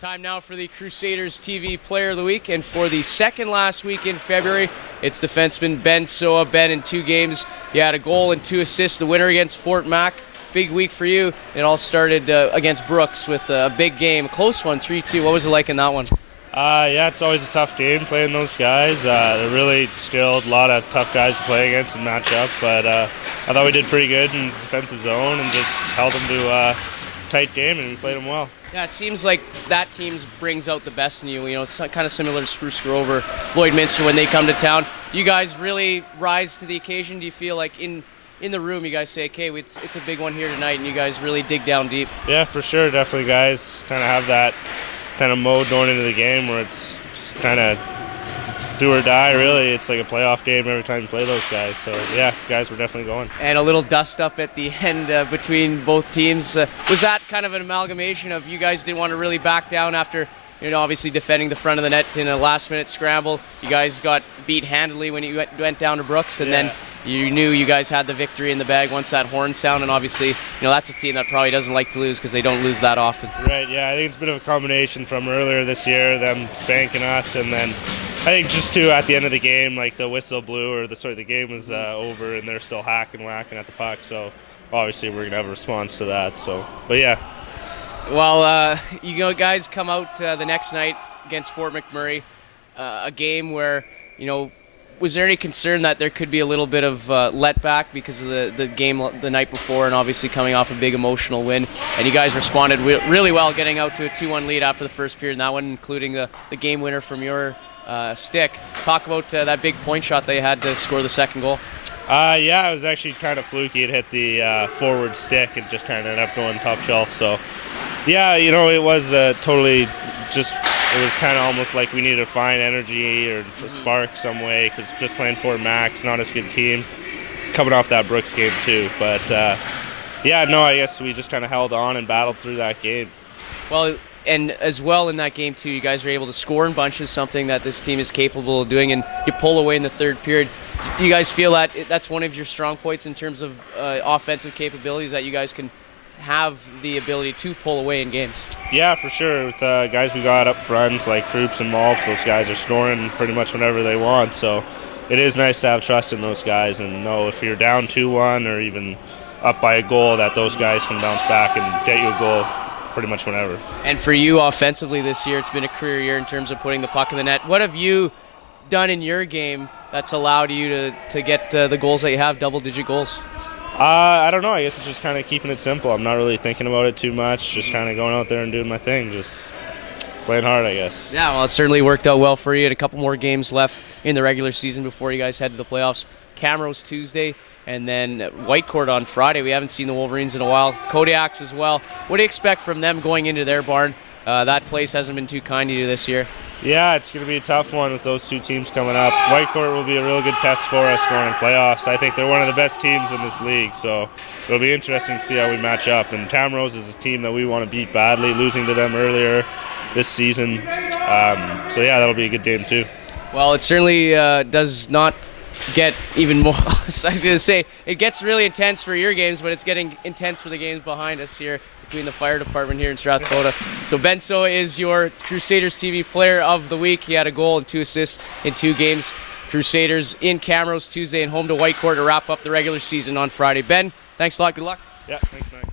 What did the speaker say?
Time now for the Crusaders TV Player of the Week, and for the second last week in February, it's defenseman Ben Sowa. Ben, in 2 games, you had a goal and 2 assists. The winner against Fort Mac. Big week for you. It all started against Brooks with a big game, a close one, 3-2. What was it like in that one? Yeah, it's always a tough game playing those guys. They're really skilled, a lot of tough guys to play against and match up, but I thought we did pretty good in the defensive zone and just held them to a tight game, and we played them well. Yeah, it seems like that team brings out the best in you. You know, it's kind of similar to Spruce Grover, Lloydminster when they come to town. Do you guys really rise to the occasion? Do you feel like in the room you guys say, okay, it's a big one here tonight, and you guys really dig down deep? Yeah, for sure. Definitely guys kind of have that kind of mode going into the game where it's kind of do or die, really. It's like a playoff game every time you play those guys. So, yeah, guys were definitely going. And a little dust up at the end between both teams. Was that kind of an amalgamation of you guys didn't want to really back down after, you know, obviously defending the front of the net in a last-minute scramble? You guys got beat handily when you went down to Brooks, and then you knew you guys had the victory in the bag once that horn sounded, and obviously, you know, that's a team that probably doesn't like to lose because they don't lose that often. Right, yeah, I think it's a bit of a combination from earlier this year, them spanking us, and then I think just too at the end of the game, like the whistle blew, or the game was over, and they're still whacking at the puck, so obviously we're going to have a response to that, so, but yeah. Well, you know, guys come out the next night against Fort McMurray, a game where, you know, was there any concern that there could be a little bit of letback because of the game the night before, and obviously coming off a big emotional win? And you guys responded really well, getting out to a 2-1 lead after the first period, and that one including the game winner from your stick. Talk about that big point shot they had to score the second goal. Yeah, it was actually kind of fluky. It hit the forward stick and just kind of ended up going top shelf. So, yeah, you know, it was totally just, it was kind of almost like we needed to find energy or spark some way, because just playing Fort Mac's not as good team, coming off that Brooks game too. But, yeah, no, I guess we just kind of held on and battled through that game. Well, and as well in that game too, you guys were able to score in bunches, something that this team is capable of doing, and you pull away in the third period. Do you guys feel that that's one of your strong points in terms of offensive capabilities, that you guys can have the ability to pull away in games? Yeah, for sure. With the guys we got up front, like Kroops and Malps, those guys are scoring pretty much whenever they want. So it is nice to have trust in those guys and know if you're down 2-1 or even up by a goal, that those guys can bounce back and get you a goal pretty much whenever. And for you offensively this year, it's been a career year in terms of putting the puck in the net. What have you done in your game that's allowed you to get the goals that you have, double-digit goals? I don't know. I guess it's just kind of keeping it simple. I'm not really thinking about it too much. Just kind of going out there and doing my thing. Just playing hard, I guess. Yeah, well, it certainly worked out well for you. And a couple more games left in the regular season before you guys head to the playoffs. Camrose Tuesday, and then Whitecourt on Friday. We haven't seen the Wolverines in a while. Kodiaks as well. What do you expect from them going into their barn? That place hasn't been too kind to you this year. Yeah, it's going to be a tough one with those 2 teams coming up. Whitecourt will be a real good test for us going in playoffs. I think they're one of the best teams in this league, so it'll be interesting to see how we match up. And Camrose is a team that we want to beat badly, losing to them earlier this season. So yeah, that'll be a good game too. Well, it certainly does not get even more. I was going to say, it gets really intense for your games, but it's getting intense for the games behind us here between the fire department here in Strathcona. So Ben Sowa is your Crusaders TV Player of the Week. He had a goal and 2 assists in 2 games. Crusaders in Camrose Tuesday and home to Whitecourt to wrap up the regular season on Friday. Ben, thanks a lot. Good luck. Yeah, thanks, Mike.